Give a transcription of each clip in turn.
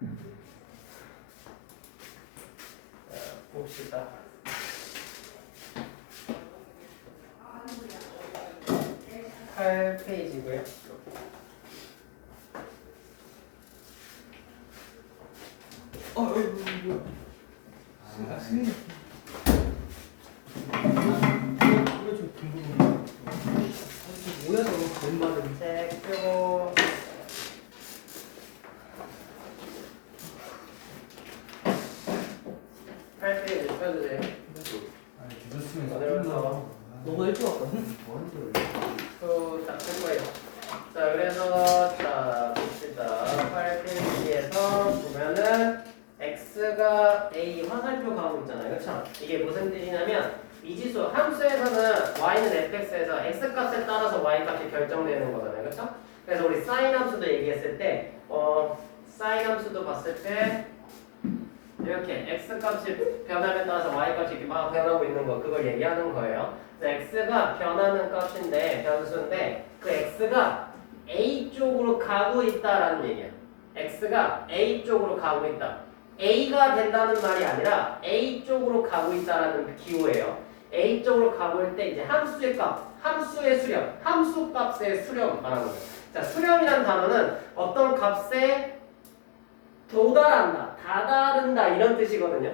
자, 봅시다. 8페이지고요. 책 펴고 페이지 펴주세요. 너무 일찍 왔거든? 딱할 거예요. 자, 그래서 자 봅시다. 8페이지에서 보면은 x가 a 화살표 가고 있잖아요. 그렇죠? 이게 무슨 뜻이냐면 이 지수 함수에서는 y는 fx에서 x 값에 따라서 y 값이 결정되는 거잖아요. 그렇죠? 그래서 우리 사인 함수도 얘기했을 때 사인 함수도 봤을 때 이렇게 x 값이 변함에 따라서 y 값이 이렇게 막 변하고 있는 거 그걸 얘기하는 거예요. 그래서 x가 변하는 값인데 변수인데 그 x가 a 쪽으로 가고 있다라는 얘기야. x가 a 쪽으로 가고 있다. a가 된다는 말이 아니라 a 쪽으로 가고 있다라는 기호예요. a 쪽으로 가고 있을 때 이제 함수의 값, 함수의 수렴, 함수 값의 수렴 말하는 거예요. 자, 수렴이라는 단어는 어떤 값에 도달한다, 다다른다 이런 뜻이거든요.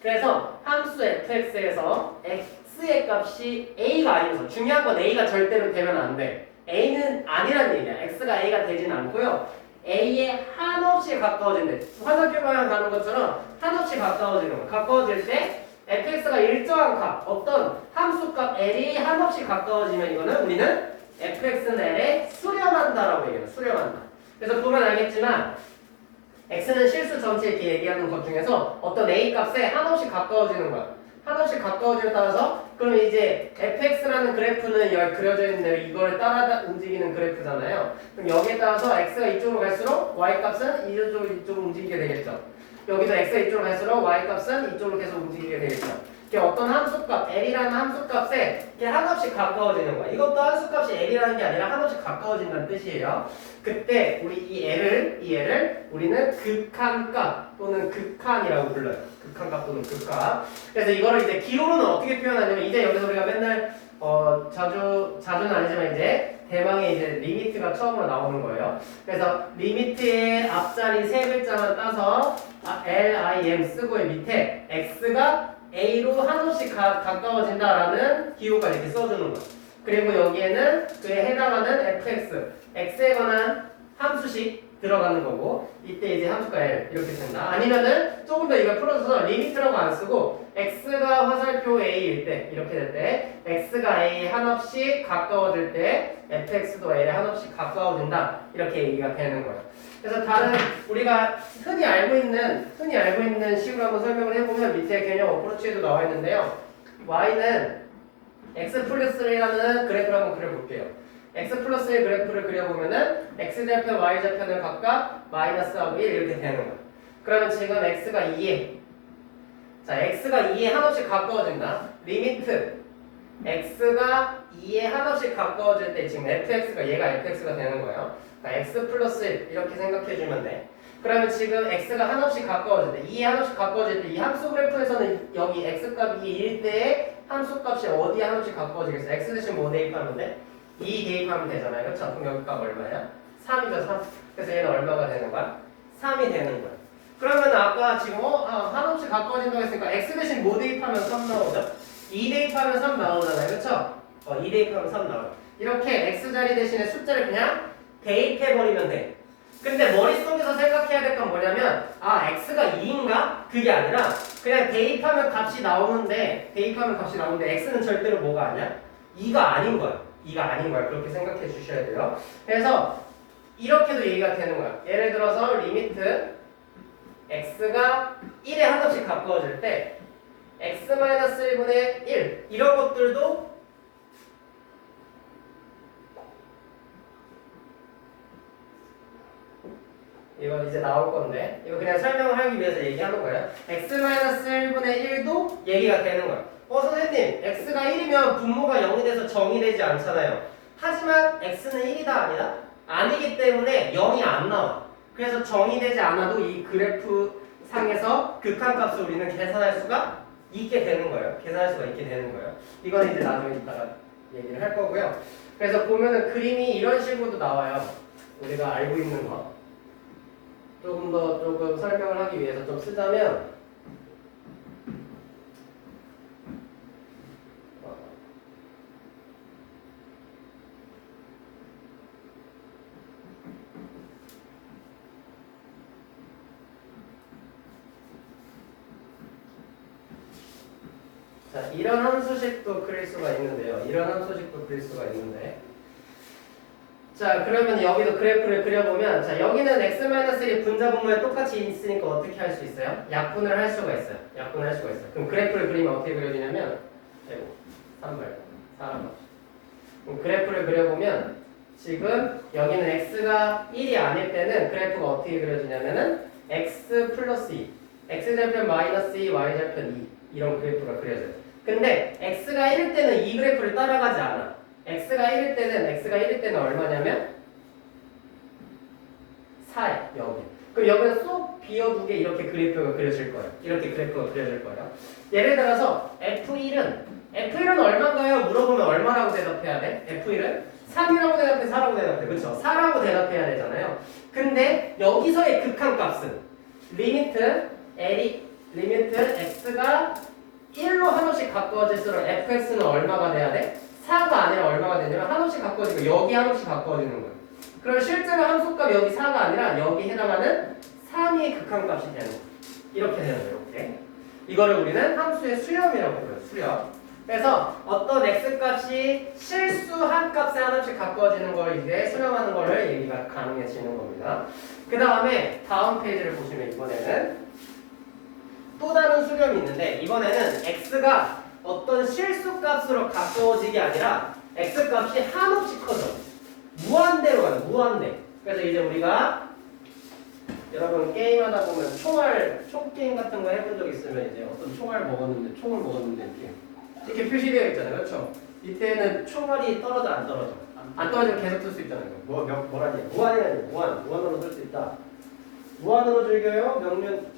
그래서 함수 fx에서 x의 값이 a가 아니면서 중요한 건 a가 절대로 되면 안 돼. a는 아니란 얘기야. x가 a가 되진 않고요. a에 한없이 가까워진대. 화살표 방향 가는 것처럼 한없이 가까워지는 거. 가까워질 때 fx가 일정한 값, 어떤 함수값 l이 한없이 가까워지면 이거는 우리는 fx는 l에 수렴한다라고 얘기해요. 수렴한다. 그래서 보면 알겠지만 x는 실수 전체 이렇게 얘기하는 것 중에서 어떤 a 값에 한없이 가까워지는 거야. 한없이 가까워짐에 따라서 그럼 이제 fx라는 그래프는 여기 그려져 있는 대로 이거를 따라 움직이는 그래프잖아요. 그럼 여기에 따라서 x가 이쪽으로 갈수록 y 값은 이쪽으로 움직이게 되겠죠. 여기도 x가 이쪽으로 갈수록 y 값은 이쪽으로 계속 움직이게 되겠죠. 이게 어떤 함수값 l이라는 함수값에 이게 한없이 가까워지는 거야. 이것도 함수값이 l이라는 게 아니라 한없이 가까워진다는 뜻이에요. 그때 우리 이 l을 우리는 극한값 또는 극한이라고 불러요. 극한값 또는 극한. 그래서 이거를 이제 기호로는 어떻게 표현하냐면 이제 여기서 우리가 맨날 자주는 아니지만 이제 대망의 이제 리미트가 처음으로 나오는 거예요. 그래서 리미트의 앞자리 세 글자만 따서 lim 쓰고 밑에 x가 a로 한없이 가까워진다라는 기호가 이렇게 써주는 거예요. 그리고 여기에는 그에 해당하는 fx, x에 관한 함수식 들어가는 거고 이때 이제 함수가 l 이렇게 된다. 아니면은 조금 더 이걸 풀어서 리미트라고 안 쓰고 x가 화살표 a일 때 이렇게 될 때 x가 a에 한없이 가까워질 때 fx도 l에 한없이 가까워진다 이렇게 얘기가 되는 거예요. 그래서 다른 우리가 흔히 알고 있는 식으로 한번 설명을 해보면 밑에 개념 어프로치에도 나와 있는데요. y는 x 플러스 1이라는 그래프를 한번 그려볼게요. x 플러스 1 그래프를 그려보면은 x좌편, y좌편을 각각 마이너스하고 1 이렇게 되는 거예요. 그러면 지금 x가 2에 x가 2에 한없이 가까워진다. 리미트 x가 2에 한없이 가까워질 때 지금 fx가 얘가 fx가 되는 거예요. 그러니까 x 플러스 1 이렇게 생각해주면 돼. 그러면 지금 x가 한없이 가까워질 때 2에 한없이 가까워질 때 이 함수 그래프에서는 여기 x값이 1일 때의 함수값이 어디에 한없이 가까워지겠어? x 대신 뭐 대입하면 돼? 2 대입하면 되잖아요. 그렇죠? 그럼 여기 값 얼마야? 3이죠. 3. 그래서 얘는 얼마가 되는 거야? 3이 되는 거야. 그러면 아까 지금 한없이 가까워진다고 했으니까 x 대신 뭐 대입하면 3 나오죠? 2 대입하면 3 나오잖아요. 그렇죠? 2 대입하면 3 나와요. 이렇게 x자리 대신에 숫자를 그냥 대입해버리면 돼. 근데 머릿속에서 생각해야 될 건 뭐냐면 x가 2인가? 그게 아니라 그냥 대입하면 값이 나오는데 x는 절대로 뭐가 아니야? 2가 아닌 거야. 2가 아닌 거야. 그렇게 생각해 주셔야 돼요. 그래서 이렇게도 얘기가 되는 거야. 예를 들어서 리미트 x가 1에 한없이 가까워질 때 x-1분의 1 이런 것들도 이건 이제 나올 건데 이거 그냥 설명을 하기 위해서 얘기하는 거예요. x-1분의 1도 얘기가 되는 거예요. 선생님 x가 1이면 분모가 0이 돼서 정이 되지 않잖아요. 하지만 x는 1이다 아니다? 아니기 때문에 0이 안 나와. 그래서 정의되지 않아도 이 그래프 상에서 극한값을 우리는 계산할 수가 있게 되는 거예요. 계산할 수가 있게 되는 거예요. 이건 이제 나중에 이따가 얘기를 할 거고요. 그래서 보면은 그림이 이런 식으로도 나와요. 우리가 알고 있는 거. 조금 설명을 하기 위해서 좀 쓰자면 자, 이런 함수식도 그릴 수가 있는데요. 이런 함수식도 그릴 수가 있는데 자, 그러면 여기도 그래프를 그려보면 자, 여기는 x-1이 분자분모에 똑같이 있으니까 어떻게 할 수 있어요? 약분을 할 수가 있어요. 약분을 할 수가 있어요. 그럼 그래프를 그리면 어떻게 그려지냐면 아이고, 3발, 사람 그럼 그래프를 그려보면 지금 여기는 x가 1이 아닐 때는 그래프가 어떻게 그려지냐면은 x 플러스 2, x절편 마이너스 2, y절편 2 이런 그래프가 그려져요. 근데 x가 1일 때는 이 그래프를 따라가지 않아. x가 1일 때는 얼마냐면 4야, 여기. 그럼 여기는 쏙 비워두게 이렇게 그래프가 그려질 거예요. 이렇게 그래프가 그려질 거예요. 예를 들어서 F1은 얼마인가요? 물어보면 얼마라고 대답해야 돼? F1은 3이라고 대답해, 4라고 대답해. 그렇죠? 4라고 대답해야 되잖아요. 근데 여기서의 극한값은 리미트 x가 1로 한없이 가까워질수록 fx는 얼마가 돼야 돼? 4가 아니라 얼마가 되냐면 한없이 가까워지고 여기 한없이 가까워지는 거예요. 그럼 실제로 함수값 여기 4가 아니라 여기 해당하는 3이 극한값이 되는 거예요. 이렇게 되는 거예요. 이렇게. 이거를 우리는 함수의 수렴이라고 불러요. 수렴. 그래서 어떤 x값이 실수 한 값에 한없이 가까워지는 걸 이제 수렴하는 거를 얘기가 가능해지는 겁니다. 그 다음에 다음 페이지를 보시면 이번에는 또 다른 수렴이 있는데 이번에는 x가 어떤 실수값으로 가까워지게 아니라 x값이 한없이 커져. 무한대로 가요. 무한대. 그래서 이제 우리가 여러분 게임하다 보면 총 게임 같은 거 해본 적 있으면 이제 어떤 총을 먹었는데 이렇게 표시되어 있잖아요. 그렇죠? 이때는 총알이 떨어져 안 떨어져? 안 떨어지면 계속 쓸 수 있다는 거예요. 뭐라니? 무한으로 쓸 수 있다. 무한으로 즐겨요?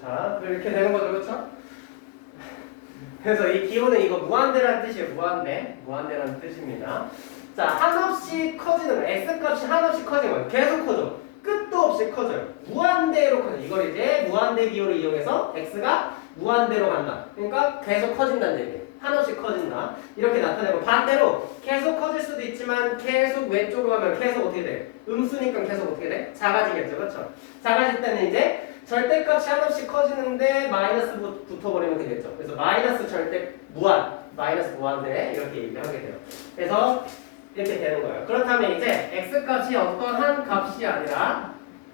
자, 이렇게 되는 거죠. 그렇죠? 그래서 이 기호는 이거 무한대라는 뜻이에요. 무한대라는 뜻입니다. 자, 한없이 커지는 거. x값이 한없이 커지는 거예요. 계속 커져. 끝도 없이 커져요. 무한대로 커져. 이걸 이제 무한대 기호를 이용해서 x가 무한대로 간다. 그러니까 계속 커진다는 얘기예요. 한없이 커진다. 이렇게 나타내고 반대로 계속 커질 수도 있지만 계속 왼쪽으로 가면 계속 어떻게 돼? 음수니까 계속 어떻게 돼? 작아지겠죠. 그렇죠? 작아질 때는 이제 절대값이 한없이 커지는데 마이너스 붙어버리면 되겠죠. 그래서 마이너스 절대 마이너스 무한대 이렇게 얘기하게 돼요. 그래서 이렇게 되는 거예요. 그렇다면 이제 x값이 어떤 한 값이 아니라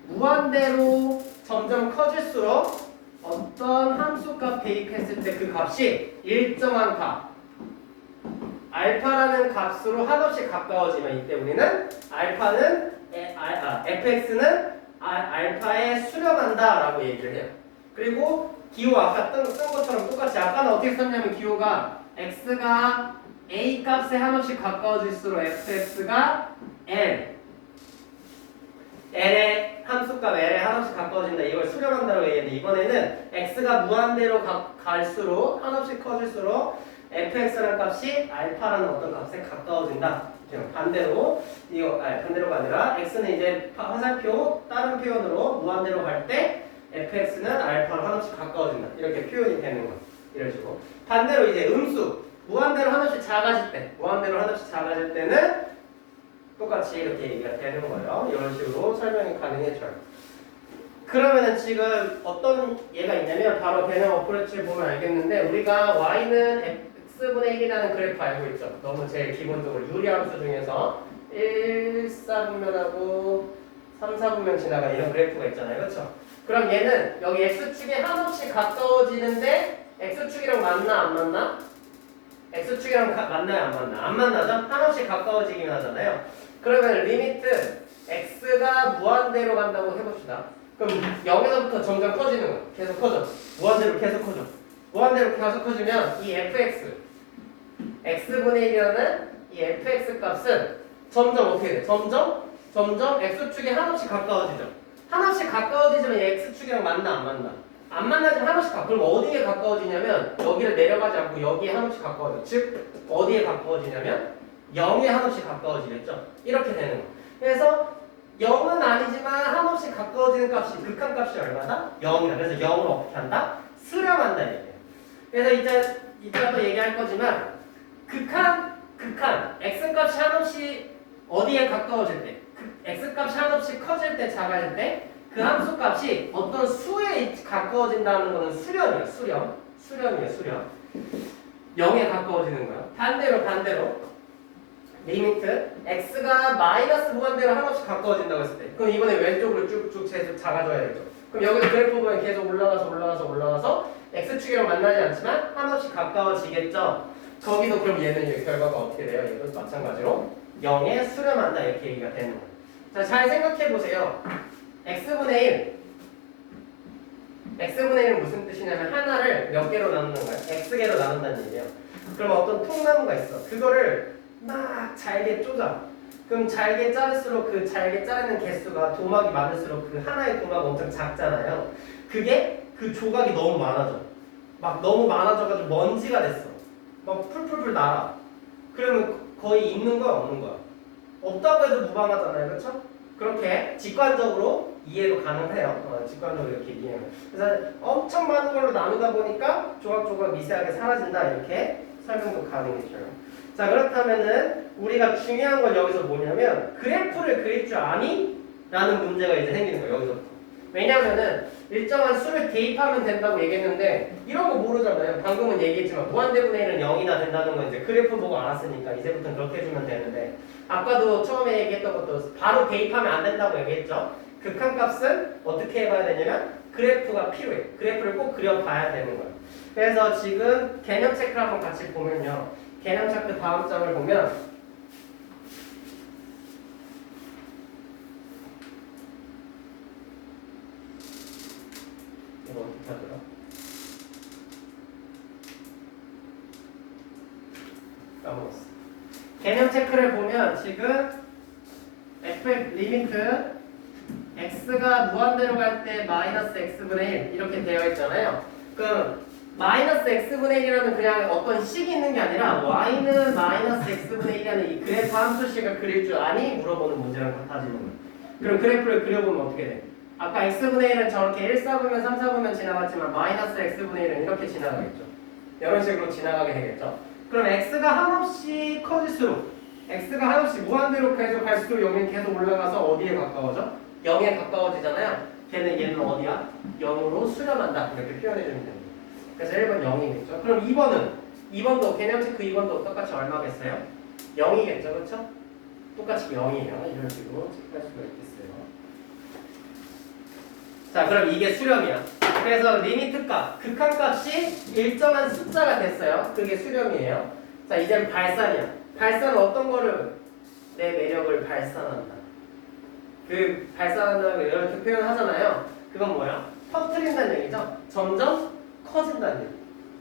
무한대로 점점 커질수록 어떤 함수값 대입했을 때 그 값이 일정한 값 알파라는 값으로 한없이 가까워지면 이때 우리는 fx는 알파에 수렴한다 라고 얘기를 해요. 그리고 기호 아까 쓴 것처럼 똑같이 아까는 어떻게 썼냐면 기호가 x가 a 값에 한없이 가까워질수록 fx가 l의 함수값 l에 한없이 가까워진다. 이걸 수렴한다고 얘기했는데 이번에는 x가 무한대로 갈수록 한없이 커질수록 fx라는 값이 알파라는 어떤 값에 가까워진다. 반대로 반대로가 아니라 x는 이제 화살표 다른 표현으로 무한대로 갈 때 fx는 알파로 한없이 가까워진다. 이렇게 표현이 되는 거. 이런 식으로. 반대로 이제 음수 무한대로 한없이 작아질 때는 똑같이 이렇게 얘기가 되는 거예요. 이런 식으로 설명이 가능해져요. 그러면은 지금 어떤 예가 있냐면 바로 배너 어프로치를 보면 알겠는데 우리가 y는 x분의 1이라는 그래프 알고 있죠? 너무 제일 기본적으로 유리함수 중에서 1, 4분면하고 3, 4분면 지나가는 이런 그래프가 있잖아요. 그렇죠? 그럼 얘는 여기 x축에 한없이 가까워지는데 x축이랑 맞나 안 맞나? x축이랑 맞나요 안 맞나? 안 만나죠? 한없이 가까워지긴 하잖아요. 그러면 리미트 x가 무한대로 간다고 해봅시다. 그럼 0에서부터 점점 커지는 거예요. 계속 커져. 무한대로 계속 커져. 무한대로 계속 커지면 이 fx x분의 1이라는 이 fx 값은 점점 어떻게 돼? 점점 x축에 한없이 가까워지죠. 하나씩 가까워지지만 얘 x축이랑 만나 안 만나? 안 만나지만 하나씩 그럼 어디에 가까워지냐면 여기를 내려가지 않고 여기에 한없씩 가까워져. 즉 어디에 가까워지냐면 0에 한없씩 가까워지겠죠. 이렇게 되는 거. 그래서 0은 아니지만 한없씩 가까워지는 값이 극한값이 얼마다? 0이다. 그래서 0을 어떻게 한다? 수렴한다 얘기예요. 그래서 이따 또 얘기할 거지만 극한 x값이 한없이 어디에 가까워질 때 x값이 한없이 커질 때 작아질 때 그 함수값이 어떤 수에 가까워진다는 거는 수렴이에요. 수렴이에요. 0에 가까워지는 거예요. 반대로 리미트 x가 마이너스 무한대로 한없이 가까워진다고 했을 때 그럼 이번에 왼쪽으로 쭉쭉 작아져야 되죠. 그럼 여기서 그래프 보면 계속 올라가서 x축이랑 만나지 않지만 한없이 가까워지겠죠. 거기서 그럼 얘는 결과가 어떻게 돼요? 얘도 마찬가지로 0에 수렴한다 이렇게 얘기가 되는 거예요. 자, 잘 생각해 보세요. x분의 1은 무슨 뜻이냐면 하나를 몇 개로 나누는 거예요? x개로 나눈다는 얘기예요. 그럼 어떤 통나무가 있어. 그거를 막 잘게 쪼자. 그럼 잘게 자를수록 그 잘게 자르는 개수가 도막이 많을수록 그 하나의 도막 엄청 작잖아요. 그게 그 조각이 너무 많아져. 막 너무 많아져가지고 먼지가 됐어. 막 풀풀풀 날아. 그러면 거의 있는 거야 없는 거야? 없다고 해도 무방하잖아요. 그렇죠? 그렇게 직관적으로 이해도 가능해요. 직관적으로 이렇게 이해해요. 그래서 엄청 많은 걸로 나누다 보니까 조각조각 미세하게 사라진다 이렇게 설명도 가능해져요. 자, 그렇다면은 우리가 중요한 건 여기서 뭐냐면 그래프를 그릴 줄 아니? 라는 문제가 이제 생기는 거예요. 여기서부터. 왜냐면은 일정한 수를 대입하면 된다고 얘기했는데 이런 거 모르잖아요. 방금은 얘기했지만 무한대분의 1은 0이나 된다는 건 이제 그래프 보고 알았으니까 이제부터는 그렇게 해주면 되는데 아까도 처음에 얘기했던 것도 바로 대입하면 안 된다고 얘기했죠. 극한값은 어떻게 해봐야 되냐면 그래프가 필요해. 그래프를 꼭 그려봐야 되는 거예요. 그래서 지금 개념 체크를 한번 같이 보면요. 개념 체크 다음 장을 보면 이거 어떻게 하더라? 까먹었어. 개념 체크를 보면 지금 f 리미트 x가 무한대로 갈 때 마이너스 x분의 1 이렇게 되어 있잖아요. 그럼 마이너스 x분의 1이라는 그냥 어떤 식이 있는 게 아니라 y는 마이너스 x분의 1이라는 이 그래프 함수식을 그릴 줄 아니? 물어보는 문제랑 같아지는 거예요. 그럼 그래프를 그려보면 어떻게 돼? 아까 x분의 1은 저렇게 1 4보면 3 4보면 지나갔지만 마이너스 x분의 1은 이렇게 지나가겠죠. 이런 식으로 지나가게 되겠죠. 그럼 x가 한없이 커질수록 x가 한없이 무한대로 계속 갈수록 여기는 계속 올라가서 어디에 가까워져? 0에 가까워지잖아요. 얘는 어디야? 0으로 수렴한다. 이렇게 표현해주면 됩니다. 그래서 1번 0이겠죠. 그럼 2번도 개념 체크 2번도 똑같이 얼마겠어요? 0이겠죠. 그렇죠? 똑같이 0이에요. 이런 식으로 체크할 수가 있겠어요. 자, 그럼 이게 수렴이야. 그래서 리미트 값, 극한값이 일정한 숫자가 됐어요. 그게 수렴이에요. 자, 이젠 발산이야. 발산은 어떤 거를 내 매력을 발산한다. 그 발산한다고 이렇게 표현하잖아요. 그건 뭐야? 터뜨린다는 얘기죠. 점점 커진다는 얘기.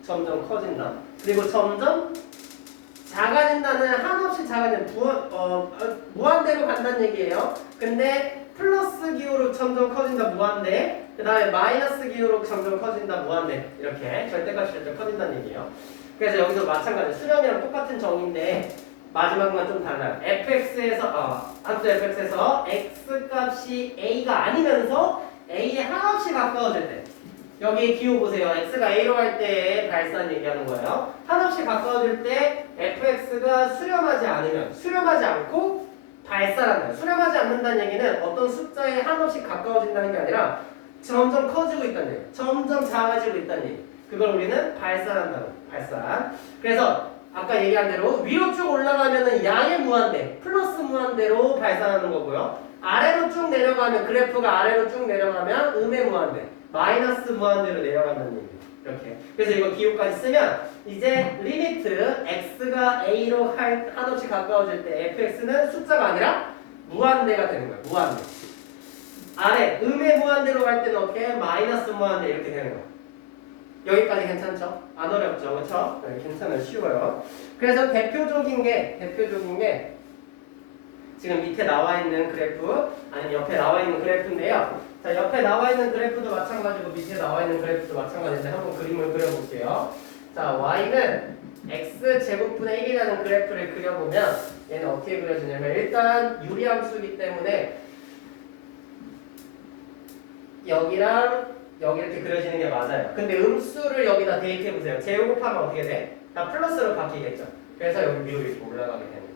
점점 커진다. 그리고 점점 작아진다는 한없이 작아지는 무한대로 간다는 얘기예요. 근데 플러스 기호로 점점 커진다 무한대. 그 다음에 마이너스 기호로 점점 커진다 무한대. 이렇게 절대값이 점점 커진다는 얘기예요. 그래서 여기서 마찬가지 수렴이랑 똑같은 정의인데 마지막만 좀 달라요. fx에서 함수 fx에서 x 값이 a가 아니면서 a에 한없이 가까워질 때 여기 기호 보세요. x가 a로 갈 때 발산 얘기하는 거예요. 한없이 가까워질 때 fx가 수렴하지 않고 발산한다. 수렴하지 않는다는 얘기는 어떤 숫자에 한없이 가까워진다는 게 아니라 점점 커지고 있다는 얘기, 점점 작아지고 있다는 얘기. 그걸 우리는 발산한다고. 발산. 그래서 아까 얘기한 대로 위로 쭉 올라가면은 양의 무한대, 플러스 무한대로 발산하는 거고요. 아래로 쭉 내려가면 그래프가 아래로 쭉 내려가면 음의 무한대, 마이너스 무한대로 내려간다는 얘기. 이렇게. 그래서 이거 기호까지 쓰면 이제 리미트 x가 a로 한없이 가까워질 때 fx는 숫자가 아니라 무한대가 되는 거예요. 무한대. 아래 음의 무한대로 갈 때는 어떻게 마이너스 무한대 이렇게 되는 거예요. 여기까지 괜찮죠? 안 어렵죠? 그렇죠? 네, 괜찮아요. 쉬워요. 그래서 대표적인 게 지금 밑에 나와 있는 그래프 아니면 옆에 나와 있는 그래프인데요. 자, 옆에 나와 있는 그래프도 마찬가지고 밑에 나와 있는 그래프도 마찬가지인데 한번 그림을 그려볼게요. 자, y는 x제곱분의 1이라는 그래프를 그려보면 얘는 어떻게 그려지냐면 일단 유리함수이기 때문에 여기랑 여기 이렇게 그려지는 게 맞아요. 근데 음수를 여기다 대입해보세요. 제곱하면 어떻게 돼? 다 플러스로 바뀌겠죠. 그래서 여기 위로 이렇게 올라가게 되는 거예요.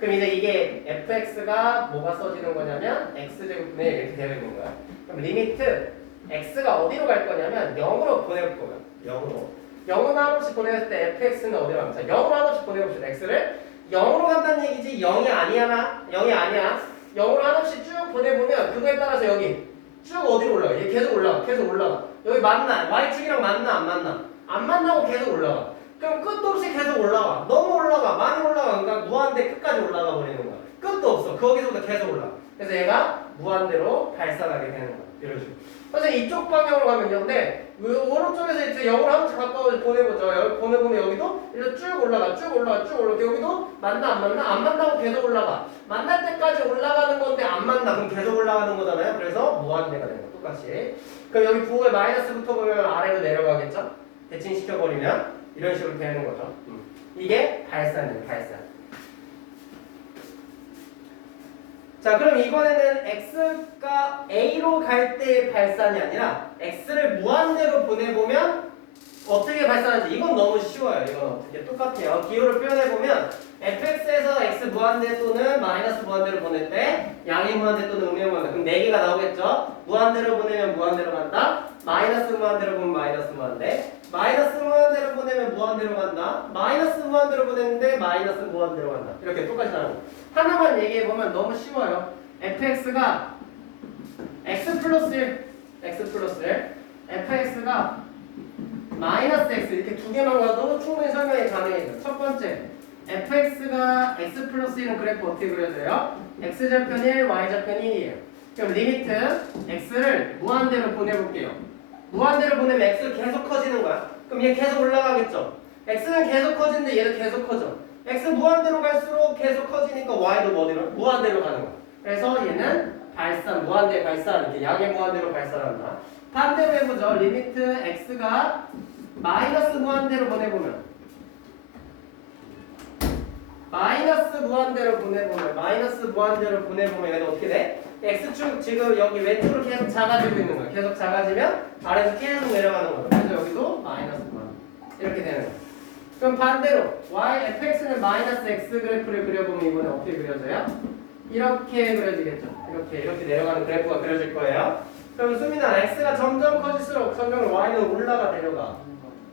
그럼 이제 이게 fx가 뭐가 써지는 거냐면 x제곱분의 1 이렇게 되어 있는 거야. 그럼 리미트 x가 어디로 갈 거냐면 0으로 보낼 거예요. 0으로. 0으로 한없이 보냈을 때 fx는 어디로 갑니까? 0으로 한없이 보내봅시다. x를 0으로 간다는 얘기지 0이 아니야. 0이 아니야. 0으로 한없이 쭉 보내보면 그거에 따라서 여기 쭉 어디로 올라가? 얘 계속 올라가. 계속 올라가. 여기 만나. y축이랑 만나 안 만나? 안 만나고 계속 올라가. 그럼 끝도 없이 계속 올라가. 너무 올라가. 많이 올라가. 그러니까 무한대 끝까지 올라가 버리는 거야. 끝도 없어. 거기서부터 계속 올라가. 그래서 얘가 무한대로 발산하게 되는 거야. 이런 식으로. 그래서 이쪽 방향으로 가면 0인데 오른쪽에서 이제 0으로 한번 가까워 보내보죠. 여기 보내보면 여기도 이렇게 쭉 올라가. 쭉 올라가. 쭉 올라가. 여기도 만나 안 만나? 안 만나고 계속 올라가. 만날 때까지 올라가는 건데 안 만나. 그럼 계속 올라가는 거잖아요. 그래서 무한대가 되는 거야. 똑같이. 그럼 여기 부호에 마이너스 붙어보면 아래로 내려가겠죠? 대칭시켜버리면 이런 식으로 되는 거죠. 이게 발산이에요. 발산. 자, 그럼 이번에는 x가 a로 갈 때의 발산이 아니라 x를 무한대로 보내보면 어떻게 발산하지? 이건 너무 쉬워요. 이건 어떻게 똑같아요. 기호를 표현해보면 fx에서 x 무한대 또는 마이너스 무한대로 보낼 때 양의 무한대 또는 음의 무한대 그럼 4개가 나오겠죠? 무한대로 보내면 무한대로 간다. 마이너스 무한대로 보면 마이너스 무한대. 마이너스 무한대로 보내면 무한대로 간다. 마이너스 무한대로 보냈는데 마이너스 무한대로 간다. 이렇게 똑같이 나오는 거예요. 하나만 얘기해보면 너무 쉬워요. fx가 x 플러스 1 fx가 마이너스 x 이렇게 두 개만 가도 충분히 설명이 가능해요. 첫 번째 fx가 x 플러스 1은 그래프 어떻게 그려져요? x좌편 1, y좌편 1이에요. 그럼 리미트 x를 무한대로 보내볼게요. 무한대로 보내면 x 계속 커지는 거야. 그럼 얘 계속 올라가겠죠? x는 계속 커지는데 얘도 계속 커져. x 무한대로 갈수록 계속 커지니까 y도 어디로? 무한대로 가는 거야. 그래서 얘는 발산, 무한대 발산, 이렇게 양의 무한대로 발산한다. 반대로 해보죠. 리미트 x가 마이너스 무한대로 보내보면 마이너스 무한대로 보내보면 얘는 어떻게 돼? x축 지금 여기 왼쪽으로 계속 작아지고 있는 거야. 계속 작아지면 아래에서 계속 내려가는 거야. 그래서 여기도 마이너스 무한대 이렇게 되는 거야. 그럼 반대로 fx는 마이너스 x 그래프를 그려보면 이번에 어떻게 그려져요? 이렇게 그려지겠죠. 이렇게 내려가는 그래프가 그려질 거예요. 그럼 수민아 x가 점점 커질수록 점점 y는 올라가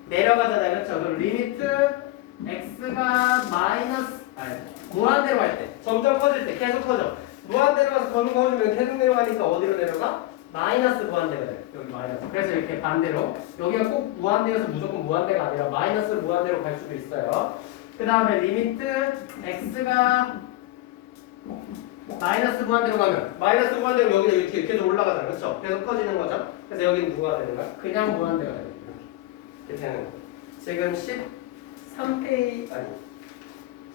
내려가잖아요. 그렇죠? 그럼 리미트 x가 무한대로 할 때 점점 커질 때 계속 커져. 무한대로 가서 점점 커지면 계속 내려가니까 어디로 내려가? 마이너스 무한대가 돼요. 여기 마이너스. 그래서 이렇게 반대로 여기가 꼭 무한대여서 무조건 무한대가 아니라 마이너스 무한대로 갈 수도 있어요. 그 다음에 리미트 x가 마이너스 무한대로 가면 마이너스 무한대로 여기가 이렇게 계속 올라가잖아요. 그렇죠? 계속 커지는 거죠. 그래서 여기는 누가 되는 거야? 그냥 무한대가 되는 거예요. 이렇게 되는 거. 지금 13페이지 아니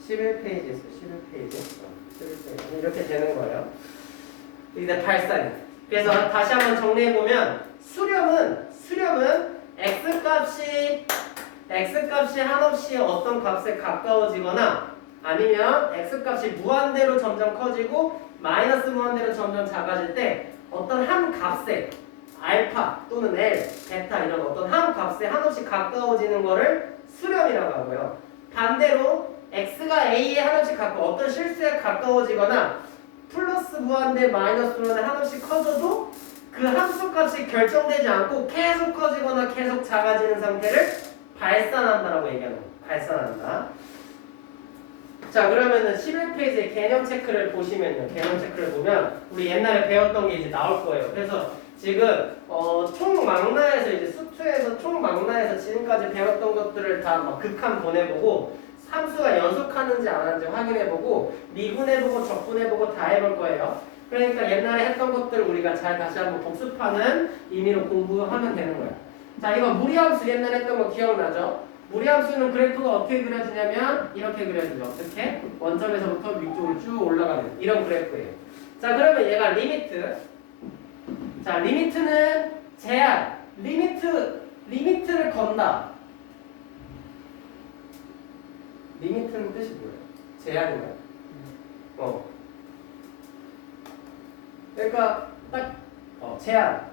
11페이지 있어요. 11페이지 이렇게 되는 거예요. 이제 발산이. 그래서 다시 한번 정리해보면 수렴은 x값이 한없이 어떤 값에 가까워지거나 아니면 x값이 무한대로 점점 커지고 마이너스 무한대로 점점 작아질 때 어떤 한 값에 알파 또는 L, 베타 이런 어떤 한 값에 한없이 가까워지는 거를 수렴이라고 하고요. 반대로 x가 a에 한없이 가까워 어떤 실수에 가까워지거나 플러스 무한대 마이너스 무한대 한없이 커져도 그 함수값이 결정되지 않고 계속 커지거나 계속 작아지는 상태를 발산한다라고 얘기하는 거예요. 발산한다. 자, 그러면은 11페이지의 개념 체크를 보시면요. 개념 체크를 보면 우리 옛날에 배웠던 게 이제 나올 거예요. 그래서 지금 총망라에서 이제 수투에서 총망라에서 지금까지 배웠던 것들을 다 막 극한 보내보고 함수가 연속하는지 안 하는지 확인해보고 미분해보고 적분해보고 다 해볼 거예요. 그러니까 옛날에 했던 것들을 우리가 잘 다시 한번 복습하는 의미로 공부하면 되는 거예요. 자, 이거 무리함수 옛날에 했던 거 기억나죠? 무리함수는 그래프가 어떻게 그려지냐면 이렇게 그려지죠. 어떻게? 원점에서부터 위쪽으로 쭉 올라가는 이런 그래프예요. 자, 그러면 얘가 리미트. 자, 리미트는 제한. 리미트를 건다. 리미트는 뜻이 뭐예요? 제한인가요? 그러니까 딱 제한.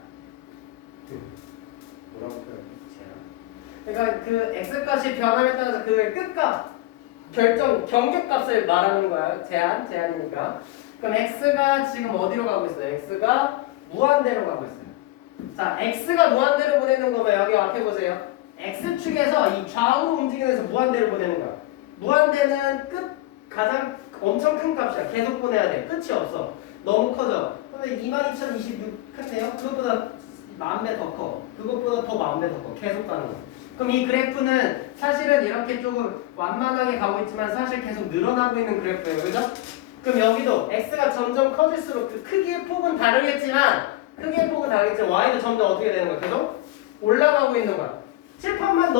뭐라고 표현해? 제한. 그러니까 그 x값이 변함에 따라서 그 끝값 경계값을 말하는 거야. 제한이니까. 그럼 x가 지금 어디로 가고 있어요? x가 무한대로 가고 있어요. 자, x가 무한대로 보내는 거면 여기 앞에 보세요. x축에서 이 좌우로 움직이면서 무한대로 보내는 거야. 무한대는 가장 엄청 큰 값이야. 계속 보내야 돼. 끝이 없어. 너무 커져. 근데 22,026 큰데요? 그것보다 10,000배 더 커. 그것보다 더 10,000배 더 커. 계속 가는 거야. 그럼 이 그래프는 사실은 이렇게 조금 완만하게 가고 있지만 사실 계속 늘어나고 있는 그래프예요. 그죠? 그럼 여기도 x가 점점 커질수록 그 크기의 폭은 다르겠지만 y도 점점 어떻게 되는 거야? 계속 올라가고 있는 거야. 칠판만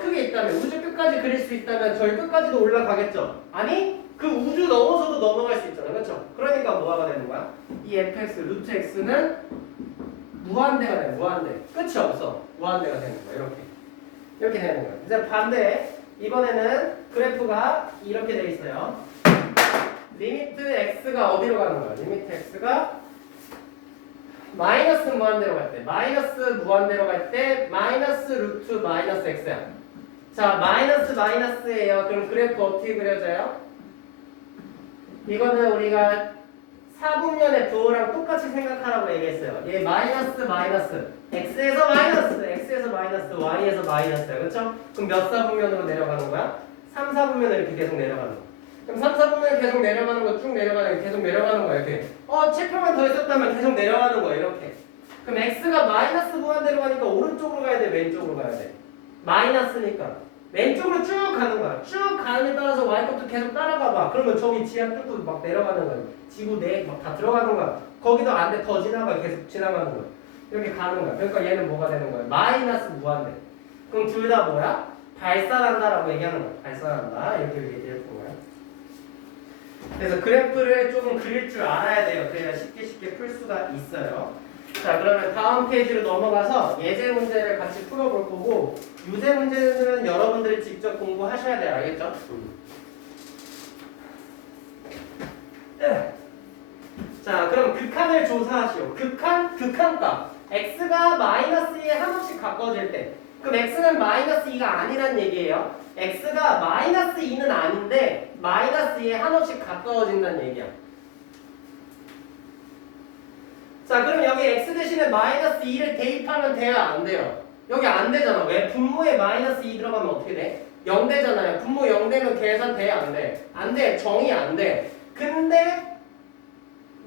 크게 있다면 우주 끝까지 그릴 수 있다면 저희 끝까지도 올라가겠죠? 아니 그 우주 넘어서도 넘어갈 수 있잖아. 그렇죠? 그러니까 뭐가 되는 거야? 이 fx, 루트 x는 무한대가 돼. 무한대. 끝이 없어. 무한대가 되는 거야. 이렇게 되는 거야. 이제 반대 이번에는 그래프가 이렇게 돼 있어요. 리미트 x가 어디로 가는 거야? 리미트 x가 마이너스 무한대로 갈 때, 마이너스 무한대로 갈 때 마이너스 루트 마이너스 x야. 자, 마이너스예요. 그럼 그래프 어떻게 그려져요? 이거는 우리가 4분면의 부호랑 똑같이 생각하라고 얘기했어요. 얘 마이너스 x에서 마이너스 y에서 마이너스야. 그렇죠? 그럼 몇 4분면으로 내려가는 거야? 3, 4분면으로 이렇게 계속 내려가는 거야. 그럼 3, 4분면 계속 내려가는 거 쭉 내려가는 거 계속 내려가는 거야. 이렇게. 칠표만 더 있었다면 계속 내려가는 거야. 이렇게. 그럼 x가 마이너스 무한대로 가니까 오른쪽으로 가야 돼? 왼쪽으로 가야 돼? 마이너스니까 왼쪽으로 쭉 가는 거야. 쭉 가는 데 따라서 y값도 계속 따라가 봐. 그러면 저기 지하 뚫고 막 내려가는 거야. 지구 내에 막 다 들어가는 거야. 거기도 안 돼. 더 지나가. 계속 지나가는 거야. 이렇게 가는 거야. 그러니까 얘는 뭐가 되는 거야? 마이너스 무한대. 그럼 둘 다 뭐야? 발산한다라고 얘기하는 거야. 발산한다. 이렇게 얘기해 준 거야. 그래서 그래프를 조금 그릴 줄 알아야 돼요. 그래야 쉽게 풀 수가 있어요. 자, 그러면 다음 페이지로 넘어가서 예제 문제를 같이 풀어볼 거고 유제 문제는 여러분들이 직접 공부하셔야 돼요. 알겠죠? 자, 그럼 극한을 조사하시오. 극한값. x가 마이너스 2에 한없이 가까워질 때 그럼 x는 마이너스 2가 아니란 얘기예요. x가 마이너스 2는 아닌데 마이너스 2에 한없이 가까워진다는 얘기야. 자, 그럼 여기 x 대신에 마이너스 2를 대입하면 돼요? 안 돼요? 여기 안 되잖아. 왜? 분모에 마이너스 2 들어가면 어떻게 돼? 0 되잖아요. 분모 0 되면 계산 돼? 안 돼? 안 돼. 정의 안 돼. 근데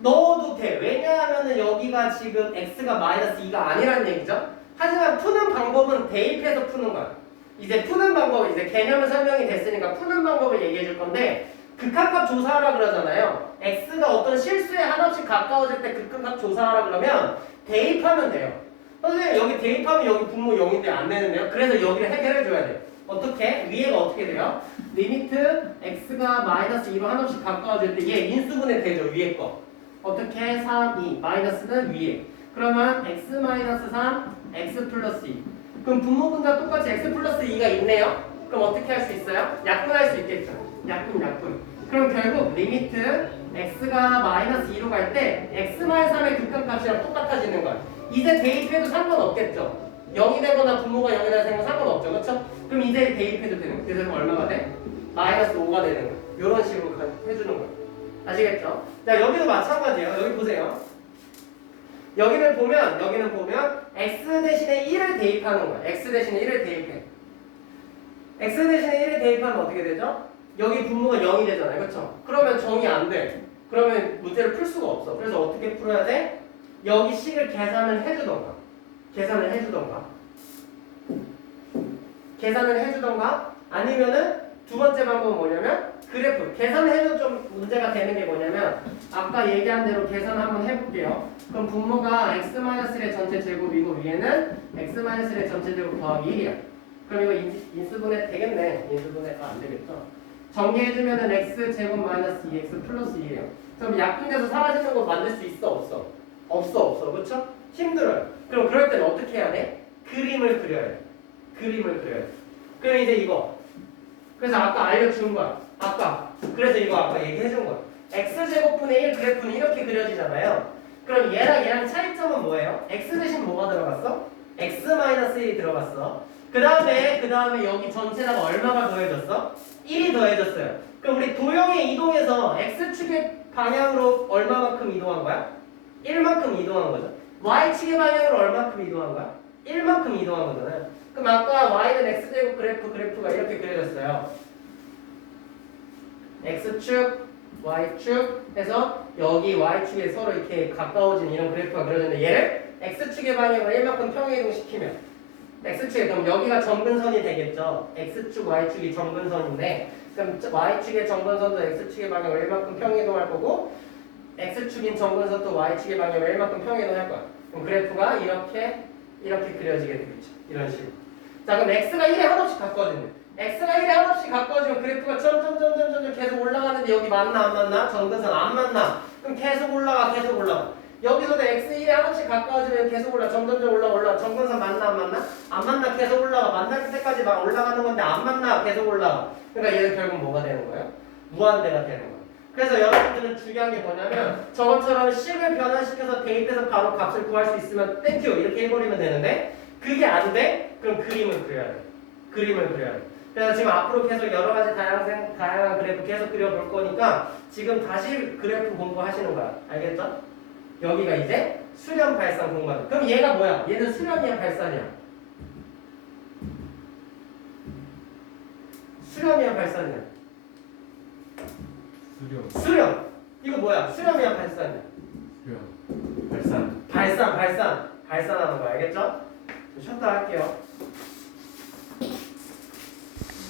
넣어도 돼. 왜냐하면 여기가 지금 x가 마이너스 2가 아니란 얘기죠. 하지만 푸는 방법은 대입해서 푸는 거야. 이제 푸는 방법, 이제 개념은 설명이 됐으니까 푸는 방법을 얘기해 줄 건데 극한값 조사하라 그러잖아요. x가 어떤 실수에 한없이 가까워질 때 극한값 조사하라 그러면 대입하면 돼요. 선생님 여기 대입하면 여기 분모 0인데 안 되는데요? 그래서 여기를 해결해 줘야 돼. 어떻게? 위에가 어떻게 돼요? 리미트 x가 마이너스 2로 한없이 가까워질 때 얘 인수분해 되죠. 위에 거. 어떻게? 3, 2 마이너스는 위에. 그러면 x 마이너스 3, x 플러스 2. 그럼 분모분과 똑같이 x 플러스 2가 있네요. 그럼 어떻게 할 수 있어요? 약분할 수 있겠죠. 약분. 그럼 결국 리미트 x가 마이너스 2로 갈 때 x 마이너스 3의 극한값이랑 똑같아지는 거야. 이제 대입해도 상관없겠죠. 0이 되거나 분모가 0이 되거나 상관없죠. 그렇죠? 그럼 이제 대입해도 되는 거야. 그래서 얼마가 돼? 마이너스 5가 되는 거야. 이런 식으로 해주는 거야. 아시겠죠? 자, 여기도 마찬가지예요. 여기 보세요. 여기는 보면 x 대신에 1을 대입하는 거야. x 대신에 1을 대입해. x 대신에 1을 대입하면 어떻게 되죠? 여기 분모가 0이 되잖아요. 그렇죠? 그러면 정이 안 돼. 그러면 문제를 풀 수가 없어. 그래서 어떻게 풀어야 돼? 여기 식을 계산을 해주던가 아니면은 두 번째 방법은 뭐냐면 그래프 계산을 해도 좀 문제가 되는 게 뭐냐면 아까 얘기한 대로 계산 한번 해볼게요. 그럼 분모가 x-1의 전체 제곱이고 위에는 x-1의 전체 제곱 더하기 1이야. 그럼 이거 인수분해 되겠네. 인수분해가 안 되겠죠. 정리해주면은 x제곱 마이너스 2x 플러스 2예요. 그럼 약분돼서 사라지는 거 만들 수 있어 없어? 없어. 그쵸? 힘들어요. 그럼 그럴 때는 어떻게 해야 돼? 그림을 그려야 돼. 그림을 그려야 돼. 그럼 이제 이거. 그래서 아까 알려준 거야. 그래서 이거 아까 얘기해준 거야. x제곱분의 1 그래프는 이렇게 그려지잖아요. 그럼 얘랑 차이점은 뭐예요? x 대신 뭐가 들어갔어? x-1이 들어갔어. 그 다음에 여기 전체다가 얼마가 더해졌어? 1이 더해졌어요. 그럼 우리 도형의 이동에서 x축의 방향으로 얼마만큼 이동한 거야? 1만큼 이동한 거죠. y축의 방향으로 얼마큼 이동한 거야? 1만큼 이동한 거잖아요. 그럼 아까 y는 x제곱 그래프가 이렇게 그려졌어요. x축, y축 해서 여기 y축에 서로 이렇게 가까워진 이런 그래프가 그려졌는데 얘를 x축의 방향으로 1만큼 평행이동시키면 x축에 그럼 여기가 정근선이 되겠죠. x축, y축이 정근선인데 그럼 y축의 정근선도 x축의 방향으로 1만큼 평행이동할 거고 x축인 정근선도 y축의 방향으로 1만큼 평행이동할 거야. 그럼 그래프가 이렇게 그려지게 되겠죠. 이런 식으로. 자 그럼 x가 1에 한없이 가까워지네. x가 1에 한없이 가까워지면 그래프가 점점 계속 올라가는데 여기 맞나 안 맞나? 정근선 안 맞나? 그럼 계속 올라가. 여기서도 x 1에 한없이 가까워지면 계속 점점 올라가. 정근선 맞나 안 맞나? 안 만나 계속 올라가. 만날 때까지 막 올라가는 건데 안 만나 계속 올라가. 그러니까 얘는 결국 뭐가 되는 거예요? 무한대가 되는 거예요. 그래서 여러분들은 중요한 게 뭐냐면 저것처럼 식을 변환시켜서 대입해서 바로 값을 구할 수 있으면 땡큐 이렇게 해버리면 되는데 그게 안 돼? 그럼 그림을 그려야 돼. 그래서 지금 앞으로 계속 여러 가지 다양한 그래프 계속 그려볼 거니까 지금 다시 그래프 공부하시는 거야. 알겠죠? 여기가 이제 수렴 발산 공간. 그럼 얘가 뭐야? 얘는 수렴이야 발산이야? 수렴이야 발산이야? 수렴. 이거 뭐야? 수렴이야 발산이야? 발산. 발산하는 거 알겠죠? 좀 쉬었다 할게요.